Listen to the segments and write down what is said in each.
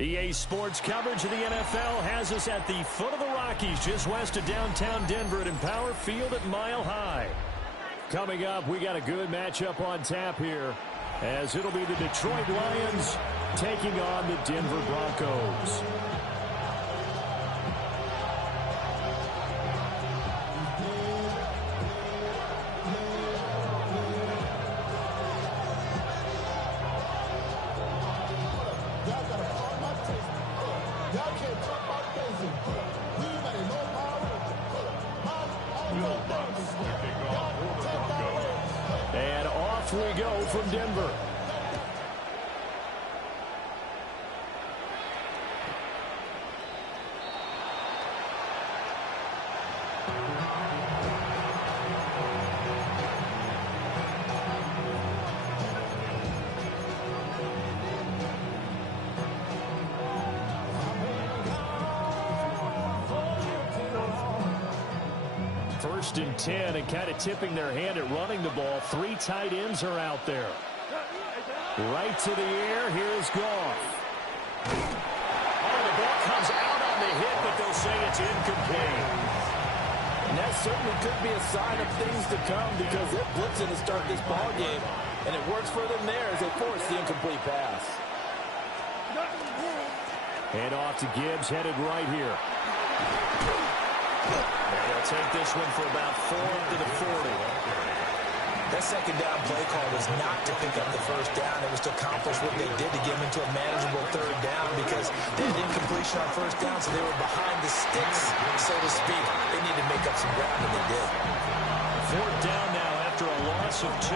EA Sports coverage of the NFL has us at the foot of the Rockies, just west of downtown Denver at Empower Field at Mile High. Coming up, we got a good matchup on tap here, as it'll be the Detroit Lions taking on the Denver Broncos. And off we go from Denver. First and 10, and kind of tipping their hand at running the ball. Three tight ends are out there. Right to the air. Here's Goff. Oh, the ball comes out on the hit, but they'll say it's incomplete. And that certainly could be a sign of things to come, because they're blitzing to start this ball game, and it works for them there as they force the incomplete pass. Hand off to Gibbs, headed right here. They'll take this one for about 4 to the 40. That second down play call was not to pick up the first down. It was to accomplish what they did to get them into a manageable third down, because they had incompletion on first down, so they were behind the sticks, so to speak. They needed to make up some ground, and they did. Fourth down now after a loss of 2.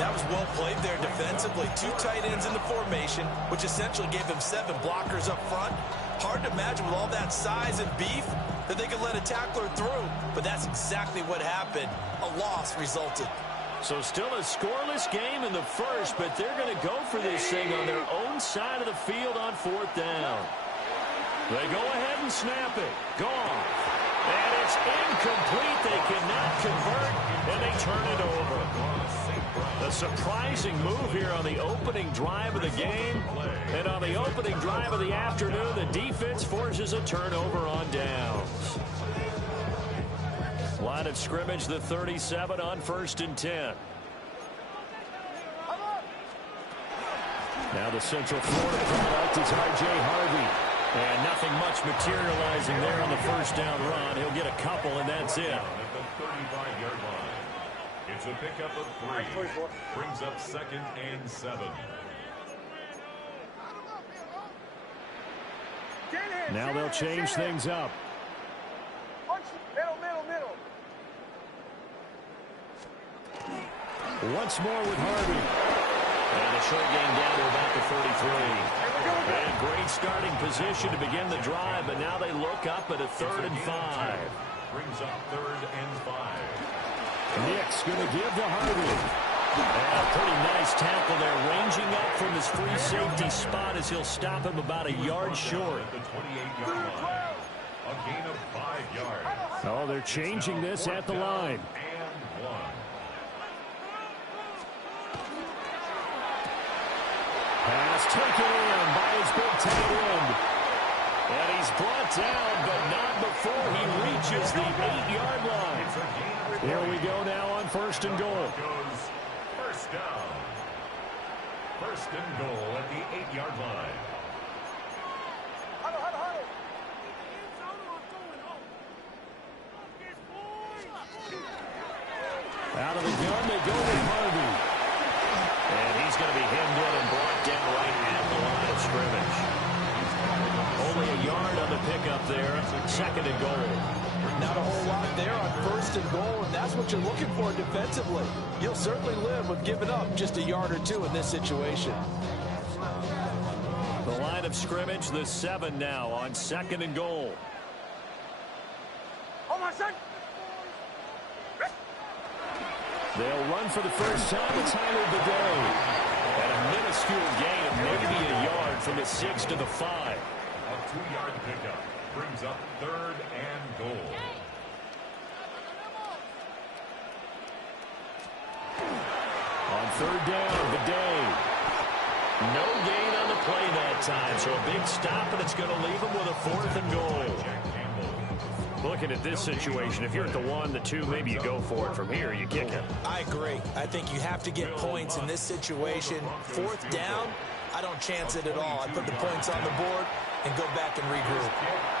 That was well played there defensively. 2 tight ends in the formation, which essentially gave them 7 blockers up front. Hard to imagine with all that size and beef that they could let a tackler through, but that's exactly what happened. A loss resulted. So still a scoreless game in the first, but they're going to go for this thing on their own side of the field on 4th down. They go ahead and snap it. Gone. And it's incomplete. They cannot convert, and they turn it over. A surprising move here on the opening drive of the game. And on the opening drive of the afternoon, the defense forces a turnover on downs. Line of scrimmage, the 37 on 1st and 10. Now the Central Florida product is R.J. Harvey. And nothing much materializing there on the first down run. He'll get a couple, and that's it. At the 35-yard line. It's a pickup of 3. Brings up 2nd and 7. Now they'll change things up. Middle. Once more with Harvey. And a short gain down to about the 33. And great starting position to begin the drive, but now they look up at a 3rd and 5. Brings up 3rd and 5. Nick's going to give to Harvey. And a pretty nice tackle there, ranging up from his free safety spot as he'll stop him about a yard short. At the 28-yard line. A gain of 5 yards. Oh, they're changing this at the line. And 1. Pass taken in by his big tight end. And he's brought down, but not before he reaches the 8-yard line. Here we go now on 1st and goal. First down. 1st and goal at the 8-yard line. Out of the gun, they go with Harvey. And he's going to be hemmed in and brought down right at the line of scrimmage. Only a yard on the pickup there. 2nd and goal. Not a whole lot there on 1st and goal, and that's what you're looking for defensively. You'll certainly live with giving up just a yard or 2 in this situation. The line of scrimmage, the 7 now on 2nd and goal. Oh, my son. They'll run for the first time. It's Tyler Bidet. And a minuscule gain of maybe a yard from the 6 to the 5. A 2-yard pickup brings up 3rd and goal. On 3rd down, Bidet. No gain on the play that time, so a big stop, and it's going to leave them with a 4th and goal. Looking at this situation, if you're at the 1, the 2, maybe you go for it. From here, you kick it. I agree. I think you have to get points in this situation. 4th down, I don't chance it at all. I put the points on the board and go back and regroup.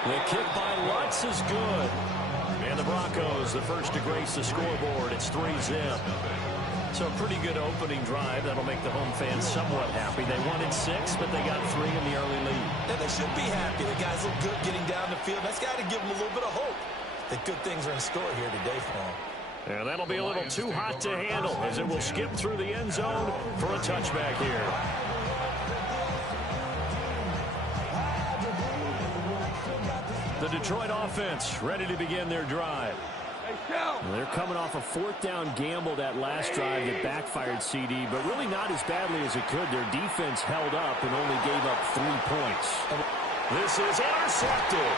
The kick by Lutz is good. And the Broncos, the first to grace the scoreboard. It's 3-zip. So a pretty good opening drive. That'll make the home fans somewhat happy. They wanted 6, but they got 3 in the early lead. And they should be happy. The guys look good getting down the field. That's got to give them a little bit of hope that good things are in store here today for them. And that'll be a little too hot to handle as it will skip through the end zone for a touchback here. The Detroit offense ready to begin their drive. They're coming off a 4th down gamble that last drive that backfired CD, but really not as badly as it could. Their defense held up and only gave up 3 points. This is intercepted.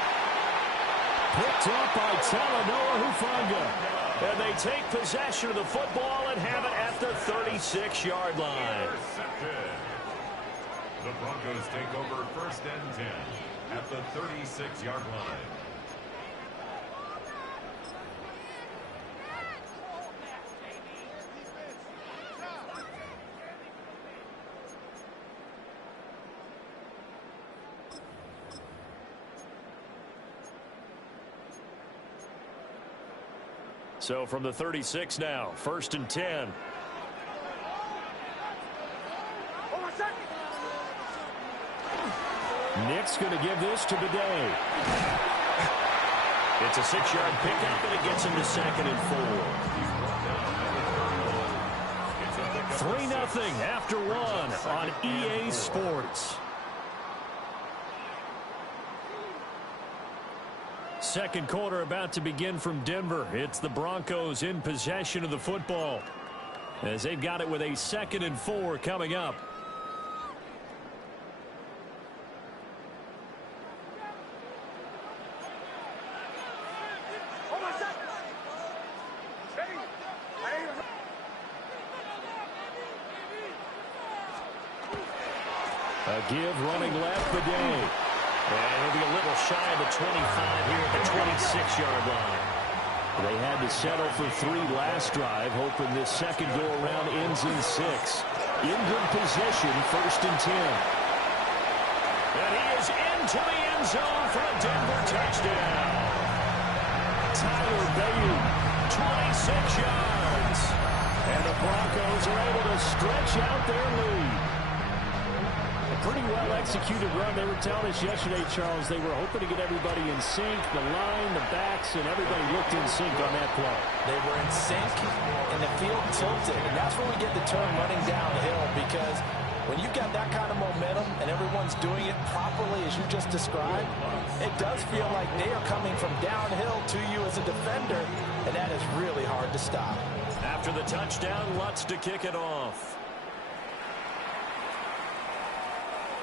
Picked up by Talanoa Hufanga. And they take possession of the football and have it at the 36-yard line. The Broncos take over 1st and 10 at the 36-yard line. So from the 36 now, 1st and 10. Nick's going to give this to Bidet. It's a 6-yard pickup, and it gets him to 2nd and 4. 3-0 after 1 on EA Sports. Second quarter about to begin from Denver. It's the Broncos in possession of the football as they've got it with a 2nd and 4 coming up. A give running left, Bidet. And he'll be a little shy of the 25 here at the 26-yard line. They had to settle for 3 last drive, hoping this second go-around ends in 6. In good position, 1st and 10. And he is into the end zone for a Denver touchdown. Tyler Bayou, 26 yards. And the Broncos are able to stretch out their lead. Pretty well executed run. They were telling us yesterday, Charles, they were hoping to get everybody in sync, the line, the backs, and everybody looked in sync on that play. They were in sync, and the field tilted. And that's where we get the term running downhill, because when you've got that kind of momentum and everyone's doing it properly as you just described, it does feel like they are coming from downhill to you as a defender, and that is really hard to stop. After the touchdown, Lutz to kick it off.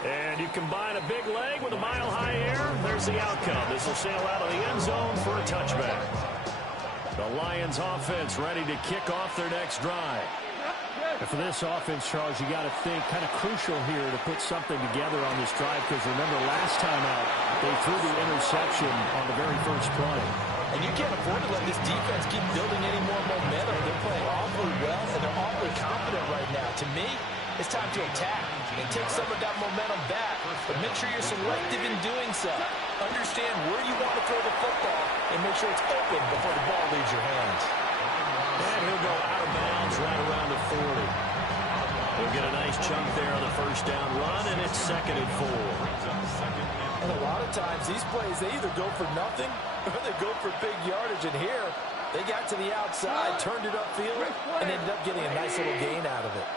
And you combine a big leg with a mile-high air, there's the outcome. This will sail out of the end zone for a touchback. The Lions offense ready to kick off their next drive. And for this offense, Charles, you got to think kind of crucial here to put something together on this drive, because remember last time out, they threw the interception on the very first play. And you can't afford to let this defense keep building any more momentum. They're playing awfully well, and they're awfully confident right now. To me, it's time to attack and take some of that momentum back, but make sure you're selective in doing so. Understand where you want to throw the football and make sure it's open before the ball leaves your hands. And he'll go out of bounds right around the 40. He'll get a nice chunk there on the first down run, and it's 2nd and 4. And a lot of times these plays, they either go for nothing or they go for big yardage. And here, they got to the outside, turned it upfield, and ended up getting a nice little gain out of it.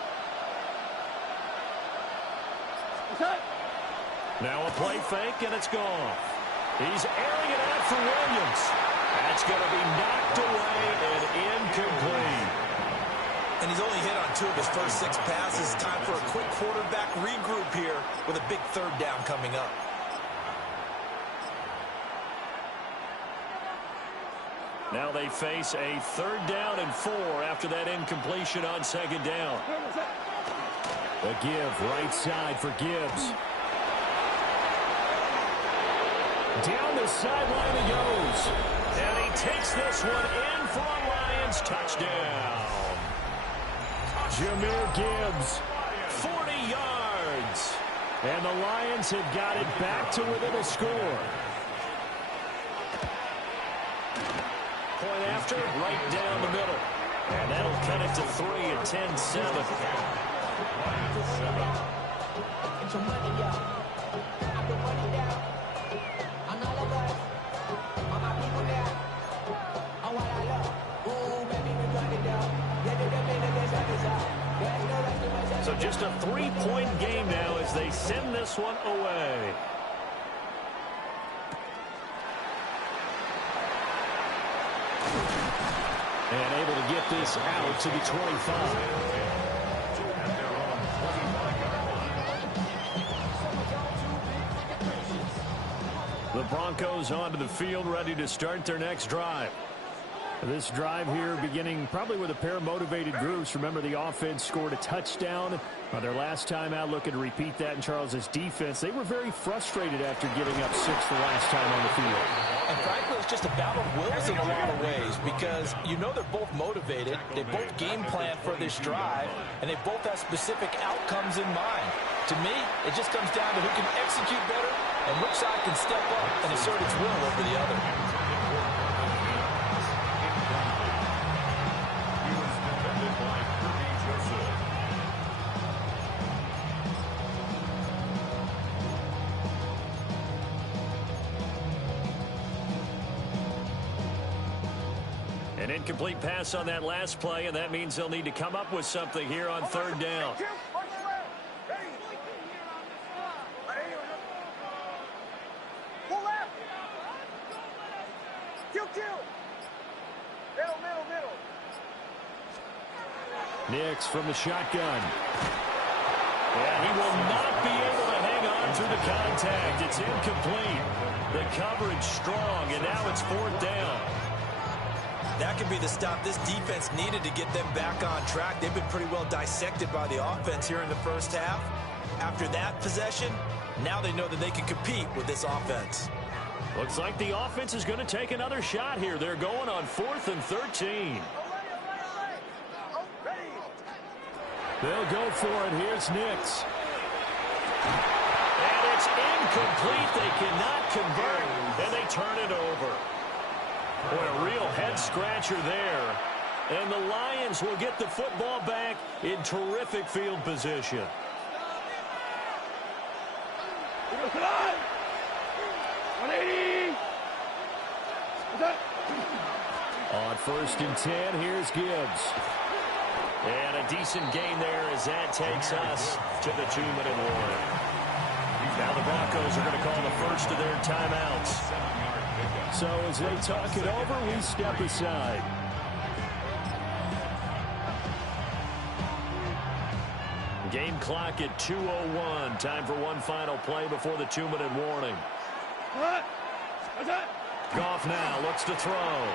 Now a play fake, and it's gone. He's airing it out for Williams. That's going to be knocked away and incomplete. And he's only hit on 2 of his first 6 passes. Time for a quick quarterback regroup here with a big 3rd down coming up. Now they face a 3rd down and 4 after that incompletion on 2nd down. A give right side for Gibbs. Down the sideline he goes. And he takes this one in for a Lions touchdown. Jahmyr Gibbs, 40 yards. And the Lions have got it back to within a score. Point after, right down the middle. And that'll cut it to 3 at 10-7. So just a 3-point game now as they send this one away. And able to get this out to the 25. The Broncos onto the field, ready to start their next drive. This drive here beginning probably with a pair of motivated groups. Remember, the offense scored a touchdown on their last time out, looking to repeat that in Charles's defense. They were very frustrated after giving up 6 the last time on the field. And frankly, it's just a battle of wills in a lot of ways because you know they're both motivated, they both game plan for this drive, and they both have specific outcomes in mind. To me, it just comes down to who can execute better and which side can step up and assert its will over the other. An incomplete pass on that last play, and that means they'll need to come up with something here on third down. Nix from the shotgun. And he will not be able to hang on through the contact. It's incomplete. The coverage strong, and now it's fourth down. That could be the stop this defense needed to get them back on track. They've been pretty well dissected by the offense here in the first half. After that possession, now they know that they can compete with this offense. Looks like the offense is going to take another shot here. They're going on 4th and 13. They'll go for it. Here's Nix. And it's incomplete. They cannot convert, and they turn it over. Boy, a real head-scratcher there. And the Lions will get the football back in terrific field position. On 1st and 10, here's Gibbs. And a decent gain there as that takes us to the 2-minute warning. Now the Broncos are going to call the first of their timeouts. So as they talk it over, we step aside. Game clock at 2:01. Time for one final play before the 2-minute warning. Goff now looks to throw.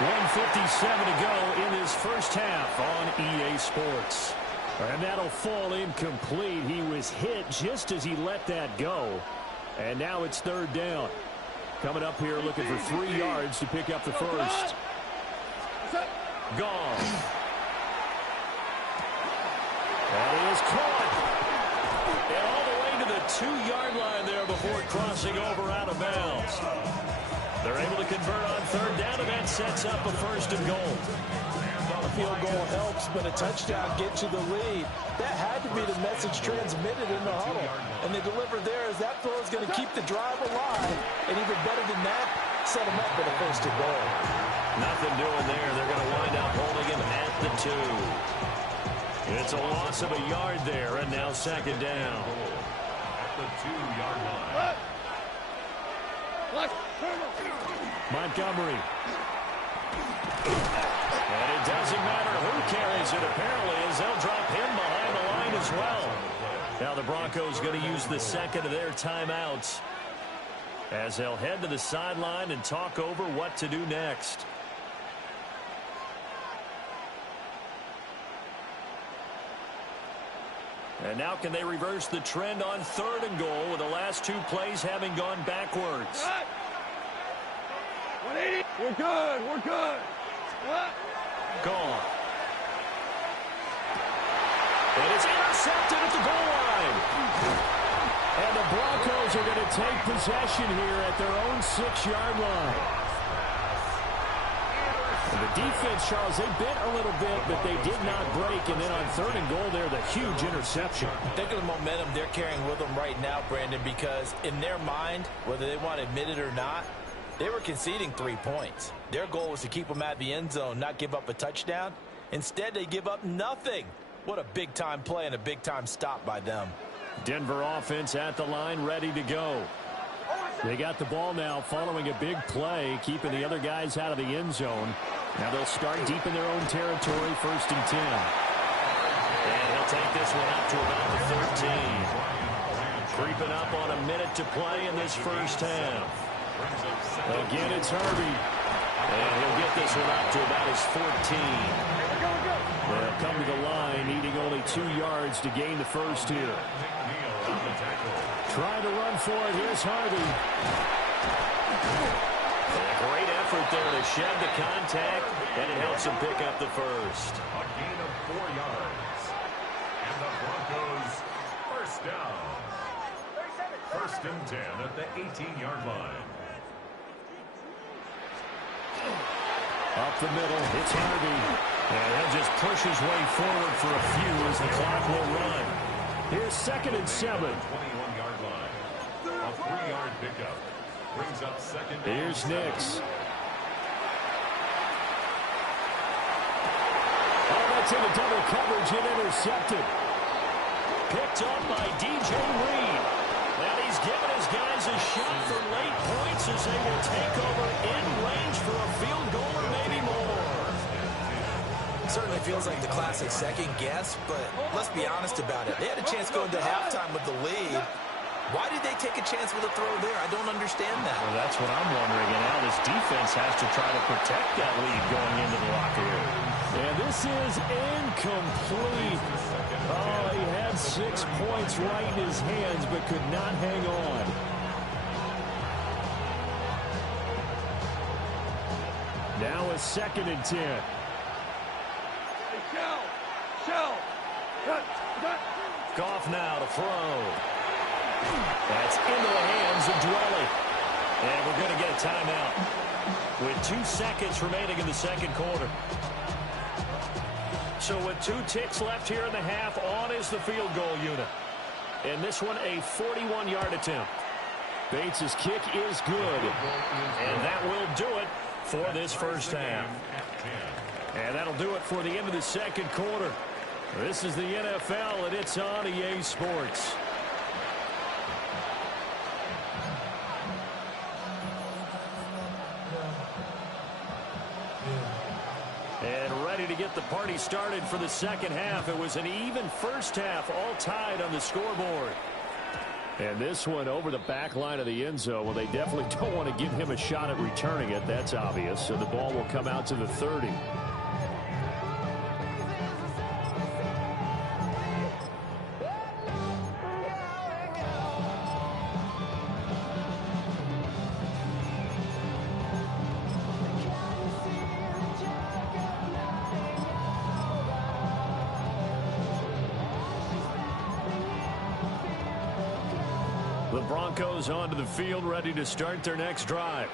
1:57 to go in this first half on EA Sports. And that'll fall incomplete. He was hit just as he let that go. And now it's third down. Coming up here looking for 3 yards to pick up the first. Goff. And he is caught. And all the way to the 2-yard line there before crossing over out of bounds. They're able to convert on third down, and that sets up a 1st and goal. A field goal helps, but a touchdown gets you the lead. That had to be the message transmitted in the huddle. And they delivered there as that throw is going to keep the drive alive. And even better than that, set them up for the 1st and goal. Nothing doing there. They're going to wind up holding him at the 2. It's a loss of a yard there, and now 2nd down. At the 2-yard line. Montgomery. And it doesn't matter who carries it, apparently, as they'll drop him behind the line as well. Now the Broncos going to use the second of their timeouts as they'll head to the sideline and talk over what to do next. And now can they reverse the trend on 3rd and goal with the last 2 plays having gone backwards? 180. We're good. We're good. Gone. And it's intercepted at the goal line. And the Broncos are going to take possession here at their own 6-yard line. And the defense, Charles, they bit a little bit, but they did not break. And then on 3rd and goal there, the huge interception. Think of the momentum they're carrying with them right now, Brandon, because in their mind, whether they want to admit it or not, they were conceding 3 points. Their goal was to keep them out of the end zone, not give up a touchdown. Instead, they give up nothing. What a big-time play and a big-time stop by them. Denver offense at the line, ready to go. They got the ball now following a big play, keeping the other guys out of the end zone. Now they'll start deep in their own territory, 1st and 10. And he'll take this one up to about the 13. Creeping up on a minute to play in this first half. Again, it's Harvey. And he'll get this one up to about his 14. They'll come to the line, needing only 2 yards to gain the first here. Trying to run for it. Here's Harvey. And a great effort there to shed the contact, and it helps him pick up the first. A gain of 4 yards. And the Broncos first down. 1st and 10 at the 18-yard line. Up the middle, it's Harvey. And he'll just push his way forward for a few as the clock will run. Here's 2nd and 7. 21-yard line. A 3-yard pickup. Brings up 2nd. Here's Nix. Oh, that's into double coverage and intercepted. Picked up by DJ Reed. And he's given his guys a shot for late points as they will take over in range for a field goal or maybe more. Certainly feels like the classic second guess, but let's be honest about it. They had a chance going to halftime with the lead. Why did they take a chance with a throw there? I don't understand that. Well, that's what I'm wondering. And now this defense has to try to protect that lead going into the locker room. And this is incomplete. Oh, he had 6 points right in his hands, but could not hang on. Now a 2nd and 10. Goff now to throw. That's into the hands of Dwelly. And we're going to get a timeout with 2 seconds remaining in the 2nd quarter. So with 2 ticks left here in the half, on is the field goal unit. And this one a 41-yard attempt. Bates' kick is good. And that will do it for this first half. And that'll do it for the end of the 2nd quarter. This is the NFL, and it's on EA Sports. And ready to get the party started for the 2nd half. It was an even first half, all tied on the scoreboard. And this one over the back line of the end zone. Well, they definitely don't want to give him a shot at returning it. That's obvious. So the ball will come out to the 30. The Broncos onto the field, ready to start their next drive.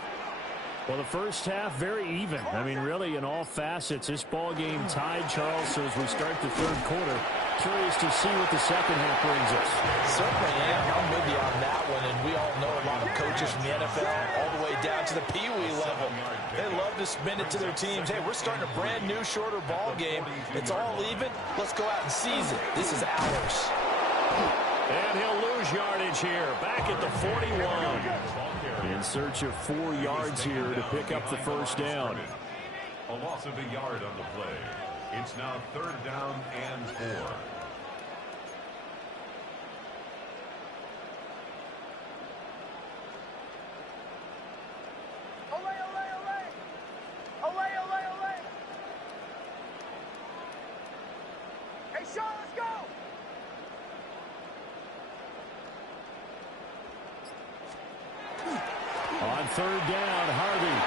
Well, the first half, very even. I mean, really, in all facets, this ball game tied, Charles. So as we start the 3rd quarter, curious to see what the 2nd half brings us. Certainly am. I'm with you on that one, and we all know a lot of coaches from the NFL all the way down to the Pee-wee level. They love to spin it to their teams. Hey, we're starting a brand new, shorter ball game. It's all even. Let's go out and seize it. This is ours. And he'll lose yardage here, back at the 41. In search of 4 yards here to pick up the first down. A loss of a yard on the play. It's now 3rd down and 4. Hey, Sean, let's go! third down. Harvey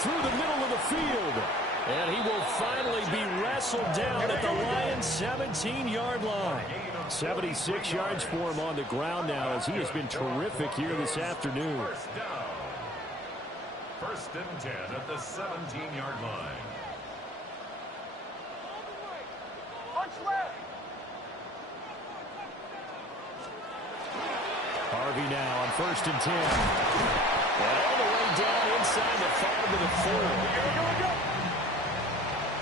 through the middle of the field. And he will finally be wrestled down at the Lions' 17-yard line. 76 yards for him on the ground now, as he has been terrific here this afternoon. First down. First and 10 at the 17-yard line. Harvey now on first and 10. And all the way down inside the 5 to the 4.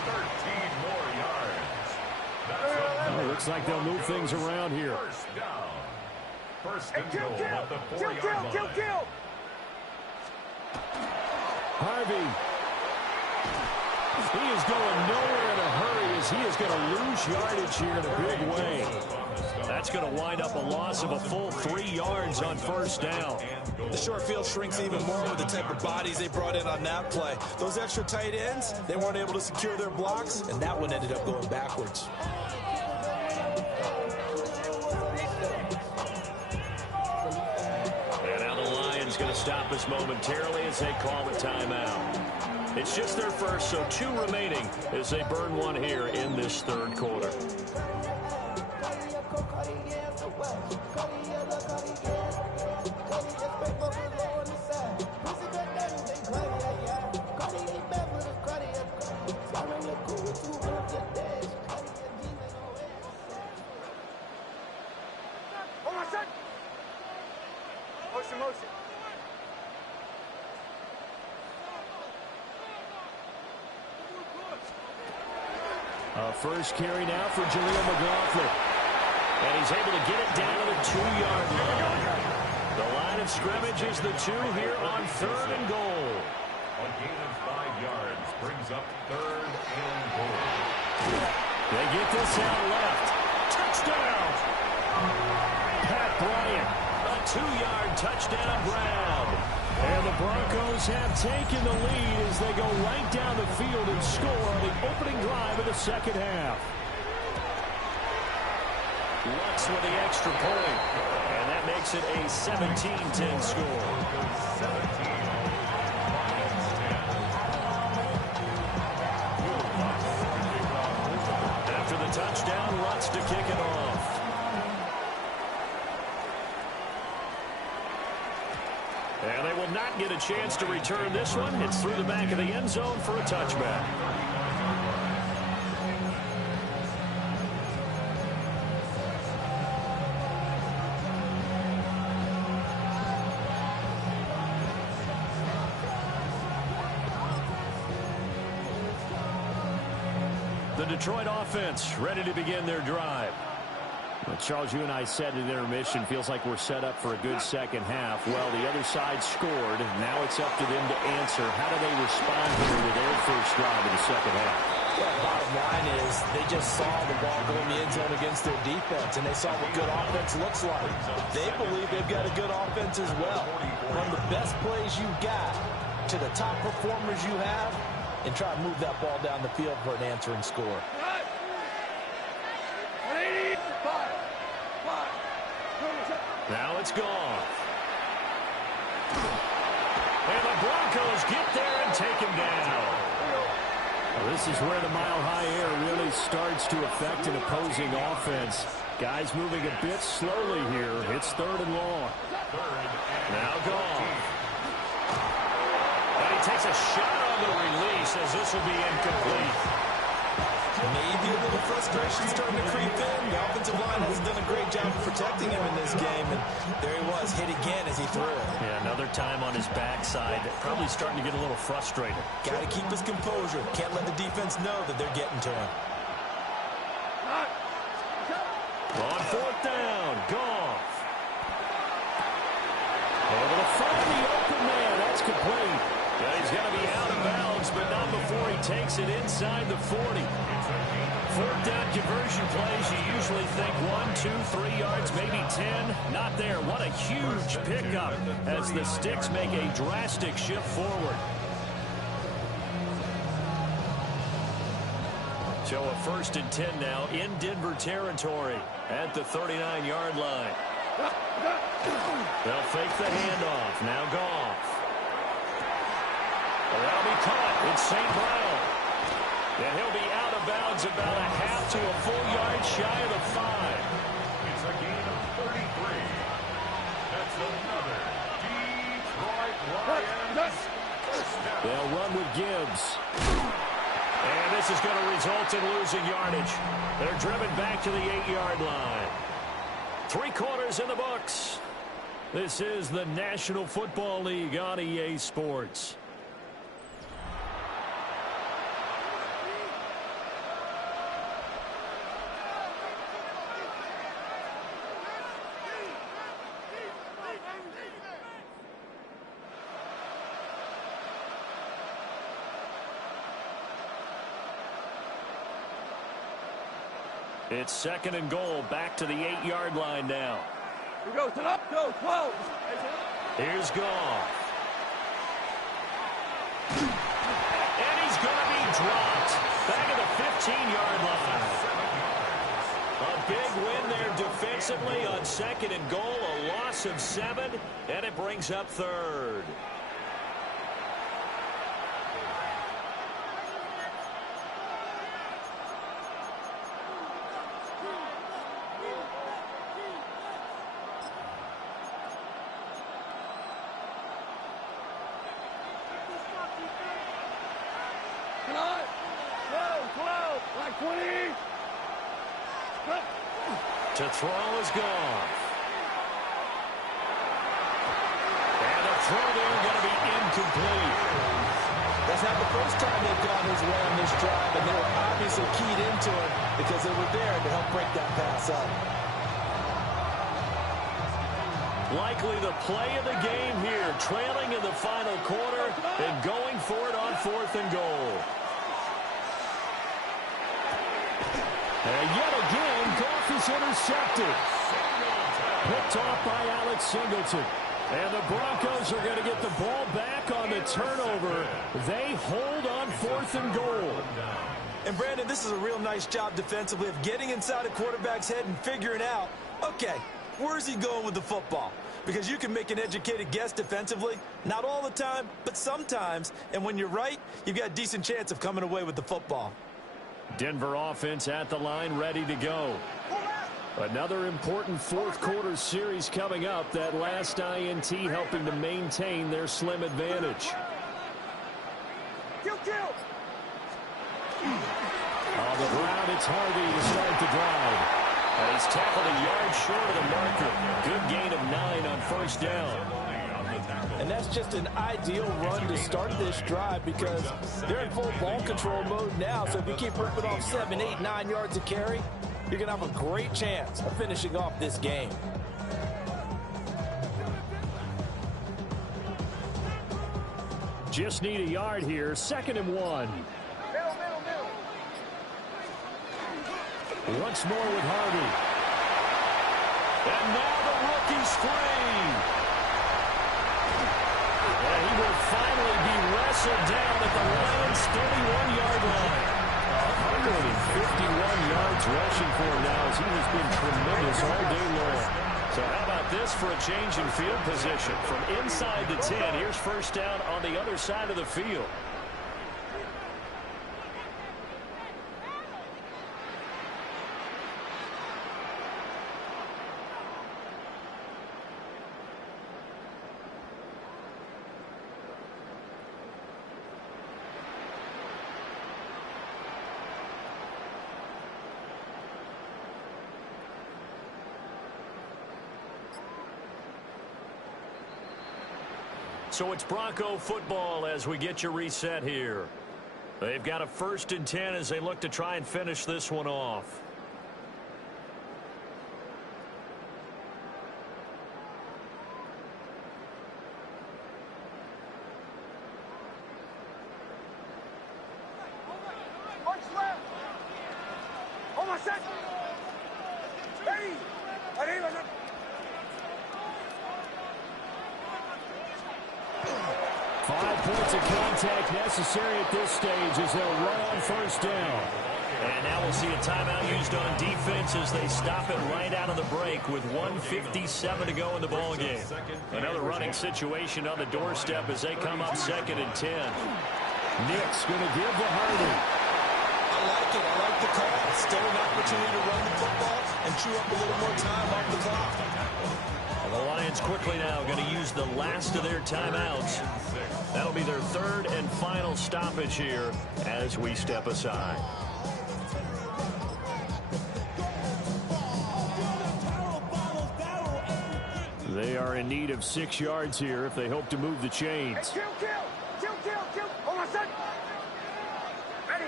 13 more yards. That's Well, looks like they'll move things around here. first down. First and goal at the 4-yard line. Harvey. He is going nowhere in a hurry, as he is going to lose yardage here in a big way. That's going to wind up a loss of a full 3 yards on first down. The short field shrinks even more with the type of bodies they brought in on that play. Those extra tight ends, they weren't able to secure their blocks, and that one ended up going backwards. And now the Lions going to stop us momentarily as they call the timeout. It's just their first, so 2 remaining as they burn one here in this third quarter. Motion. First carry now for Jaleel McLaughlin. And he's able to get it down to the 2-yard line. The line of scrimmage is the 2 here on third and goal. A gain of 5 yards brings up third and goal. They get this out left. Touchdown! Pat Bryant, a 2-yard touchdown grab. And the Broncos have taken the lead as they go right down the field and score on the opening drive of the second half. Lutz with the extra point. And that makes it a 17-10 score. 17. After the touchdown, Lutz to kick it off. And they will not get a chance to return this one. It's through the back of the end zone for a touchback. The Detroit offense ready to begin their drive. Well, Charles, you and I said at intermission, feels like we're set up for a good second half. Well, the other side scored. Now it's up to them to answer. How do they respond here to their first drive of the second half? Well, bottom line is they just saw the ball go in the end zone against their defense, and they saw what good offense looks like. They believe they've got a good offense as well. Run the best plays you got to the top performers you have, and try to move that ball down the field for an answering score. Now it's gone. And the Broncos get there and take him down. Well, this is where the mile-high air really starts to affect an opposing offense. Guys moving a bit slowly here. It's third and long. Now gone. And he takes a shot on the release as this will be incomplete. Maybe a little frustration starting to creep in. The offensive line hasn't done a great job of protecting him in this game, and there he was, hit again as he threw it. Yeah, another time on his backside. Probably starting to get a little frustrated. Got to keep his composure. Can't let the defense know that they're getting to him. On fourth down, Goff. Able to find the open man. That's complete. Yeah, he's going to be out of bounds, but not before he takes it inside the 40. Fourth down conversion plays, you usually think 1, 2, 3 yards, maybe 10. Not there. What a huge pickup as the Sticks make a drastic shift forward. So a 1st and 10 now in Denver territory at the 39-yard line. They'll fake the handoff. Now Goff. Well, that'll be caught. It's St. Brown. And he'll be out of bounds about a half to a full yard shy of the 5. It's a gain of 33. That's another Detroit Lions first down. They'll run with Gibbs. And this is going to result in losing yardage. They're driven back to the 8-yard line. 3 quarters in the books. This is the National Football League on EA Sports. It's 2nd and goal, back to the 8-yard line now. Here goes it up, go, 12. Here's Goff. And he's going to be dropped. Back at the 15-yard line. A big win there defensively on 2nd and goal, a loss of 7, and it brings up 3rd. To throw is Goff. And the throw there going to be incomplete. That's not the first time they've gone his way on this drive, and they were obviously keyed into it because they were there to help break that pass up. Likely the play of the game here, trailing in the final quarter and going for it on 4th and goal. And yet again, Goff is intercepted. Picked off by Alex Singleton. And the Broncos are going to get the ball back on the turnover. They hold on 4th and goal. And Brandon, this is a real nice job defensively of getting inside a quarterback's head and figuring out, okay, where's he going with the football? Because you can make an educated guess defensively. Not all the time, but sometimes. And when you're right, you've got a decent chance of coming away with the football. Denver offense at the line, ready to go. Another important 4th quarter series coming up. That last INT helping to maintain their slim advantage. On the ground, it's Harvey to start the drive. And he's tackled a yard short of the marker. Good gain of 9 on 1st down. And that's just an ideal run to start this drive because they're in full ball control mode now. So if you keep ripping off 7, 8, 9 yards of carry, you're going to have a great chance of finishing off this game. Just need a yard here. 2nd and 1. Once more with Harvey. And now the rookie's free. And he will finally be wrestled down at the Lions' 31-yard line. 151 yards rushing for him now as he has been tremendous all day long. So how about this for a change in field position? From inside the 10, here's 1st down on the other side of the field. So it's Bronco football as we get your reset here. They've got a 1st and 10 as they look to try and finish this one off. Necessary at this stage as they'll run on 1st down. And now we'll see a timeout used on defense as they stop it right out of the break with 1:57 to go in the ballgame. Another running situation on the doorstep as they come up 2nd and 10. Nick's going to give to Hardy. I like it. I like the call. Still an opportunity to run the football and chew up a little more time off the clock. And the Lions quickly now going to use the last of their timeouts. That'll be their 3rd and final stoppage here as we step aside. They are in need of 6 yards here if they hope to move the chains. Kill. Hold on, son. Ready.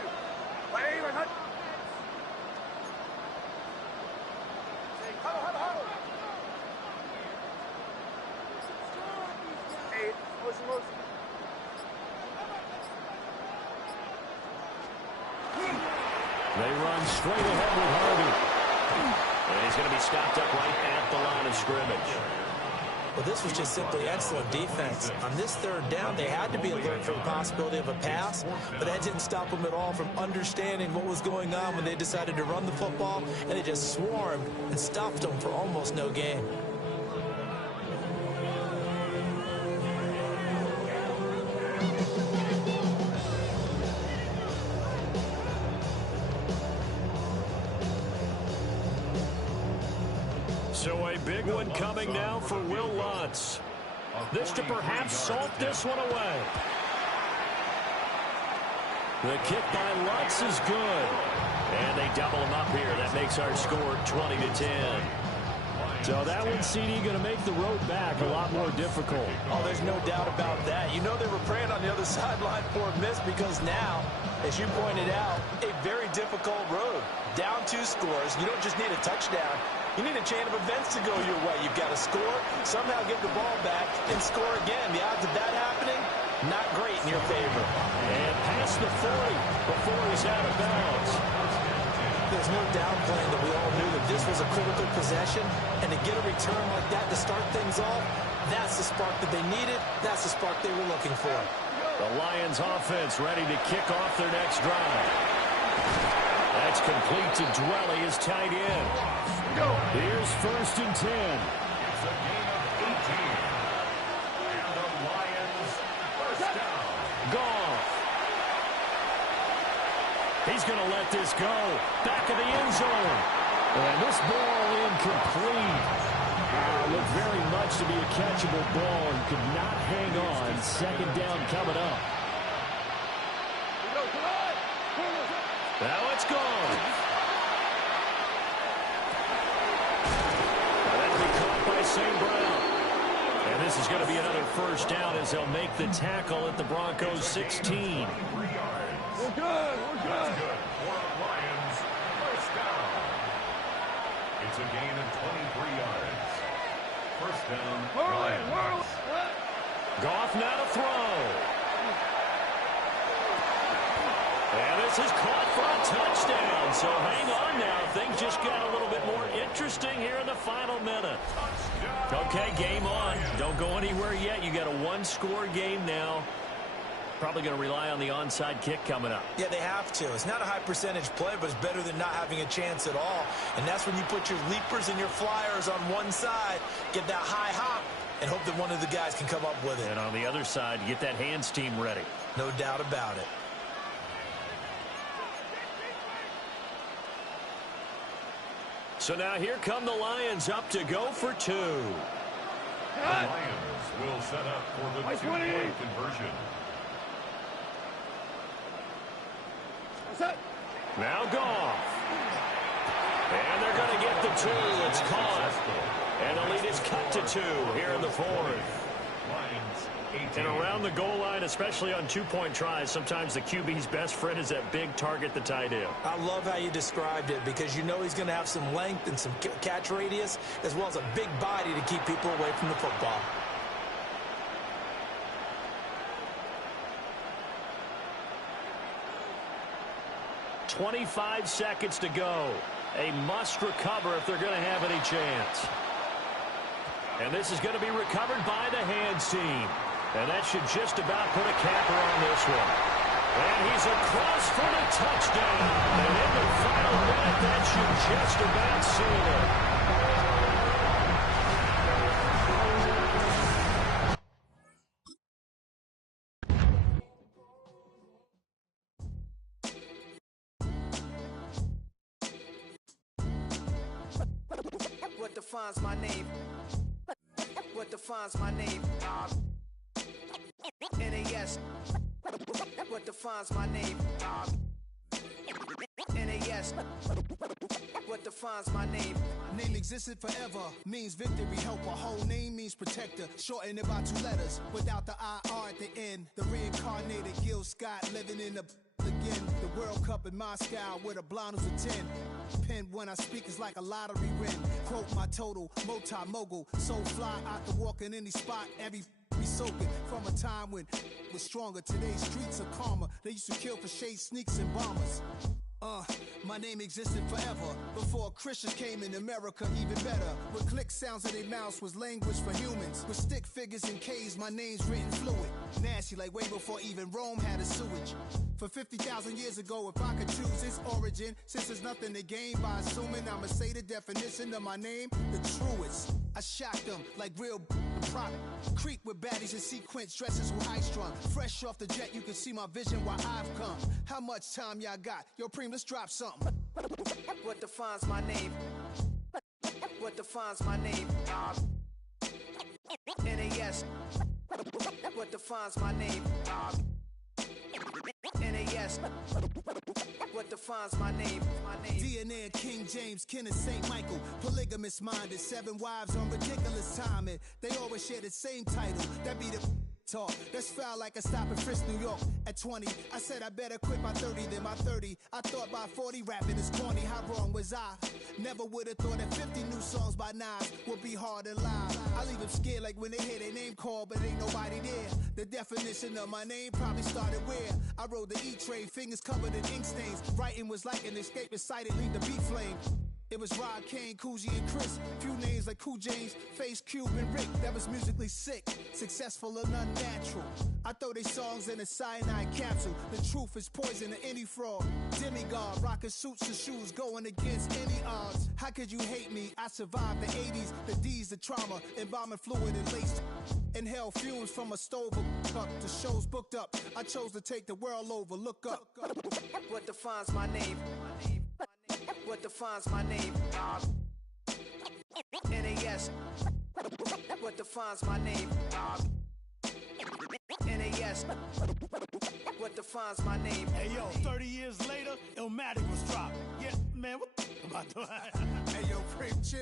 Ready, hut. Huddle. Hey, motion. They run straight ahead with Hardy. And he's going to be stopped up right at the line of scrimmage. Well, this was just simply excellent defense. On this 3rd down, they had to be alert for the possibility of a pass, but that didn't stop them at all from understanding what was going on when they decided to run the football, and they just swarmed and stopped them for almost no gain. So a big one coming now for Will Lutz. This to perhaps salt this one away. The kick by Lutz is good. And they double him up here. That makes our score 20-10. So that one, CD, going to make the road back a lot more difficult. Oh, there's no doubt about that. You know they were praying on the other sideline for a miss because now, as you pointed out, a very difficult road. Down 2 scores. You don't just need a touchdown. You need a chain of events to go your way. You've got to score, somehow get the ball back, and score again. The odds of that happening, not great in your favor. And past the 40 before he's out of bounds. There's no downplaying that we all knew that this was a critical possession, and to get a return like that to start things off, that's the spark that they needed. That's the spark they were looking for. The Lions offense ready to kick off their next drive. That's complete to Dwelly, his tight end. Here's 1st and 10. It's a gain of 18. And the Lions first down. Goff. He's going to let this go. Back of the end zone. And this ball incomplete. Looked very much to be a catchable ball and could not hang on. 2nd down coming up. Now it's gone. That'll be caught by St. Brown. And this is going to be another 1st down as they'll make the tackle at the Broncos 16. We're good. That's good for the Lions. First down. It's a gain of 23 yards. First down, Lions. Goff now to throw. And this is caught for a touchdown. So hang on now. Things just got a little bit more interesting here in the final minute. Okay, game on. Don't go anywhere yet. You got a 1-score game now. Probably going to rely on the onside kick coming up. Yeah, they have to. It's not a high percentage play, but it's better than not having a chance at all. And that's when you put your leapers and your flyers on one side, get that high hop, and hope that one of the guys can come up with it. And on the other side, get that hands team ready. No doubt about it. So now here come the Lions up to go for 2. The Lions will set up for the 2-point conversion. Now Goff. And they're going to get the 2. It's caught. And the lead is cut to 2 here in the 4th. And around the goal line, especially on 2-point tries, sometimes the QB's best friend is that big target, the tight end. I love how you described it because you know he's going to have some length and some catch radius as well as a big body to keep people away from the football. .25 seconds to go. A must recover if they're going to have any chance. And this is going to be recovered by the hands team. And that should just about put a capper on this one. And he's across for the touchdown. And in the final minute, that should just about seal it. What defines my name? What defines my name? NAS. What defines my name? NAS. What defines my name? Name existed forever, means victory, helper. Whole name means protector, shorten it by 2 letters, without the IR at the end. The reincarnated Gil Scott living in the again. The World Cup in Moscow with a blonde who's a 10. Pen when I speak is like a lottery win. Quote my total, multi-mogul. So fly, I can walk in any spot, every be soaking. From a time when was stronger. Today's streets are calmer. They used to kill for shade sneaks and bombers. My name existed forever. Before Christians came in America, even better. With click sounds in their mouths was language for humans. With stick figures and K's, my name's written fluid. Nasty like way before even Rome had a sewage. For 50,000 years ago, if I could choose its origin, since there's nothing to gain by assuming, I'ma say the definition of my name, the truest. I shocked them like real product. Creep with baddies in sequence, dresses with high strung. Fresh off the jet, you can see my vision while I've come. How much time y'all got? Yo, Preem, let's drop something. What defines my name? What defines my name? NAS. What defines my name? NAS. What defines my name? DNA of King James, kin of St. Michael. Polygamous minded, 7 wives on ridiculous timing. They always share the same title. That be the talk. That's foul like a stop in Frisk, New York. At 20, I said I better quit by 30 than my 30. I thought by 40 rapping is corny. How wrong was I? Never would have thought that 50 new songs by Nas would be hard and live. I leave them scared like when they hear their name called, but ain't nobody there. The definition of my name probably started where I rode the E-train, fingers covered in ink stains. Writing was like an escape inside it, leave the beat flame. It was Rod Kane, Coogee, and Chris. Few names like Cool James, Face, Cube, and Rick. That was musically sick, successful and unnatural. I throw these songs in a cyanide capsule. The truth is poison to any fraud. Demigod, rocking suits and shoes, going against any odds. How could you hate me? I survived the 80s, the D's, the trauma, embalming fluid and laced. Inhale fumes from a stove up. The show's booked up. I chose to take the world over. Look up. What defines my name? What defines my name? NAS. What defines my name? NAS. What defines my name? Hey yo, 30 years later, Illmatic was dropped. Yeah, man, what about that? Hey yo, Preem, chill.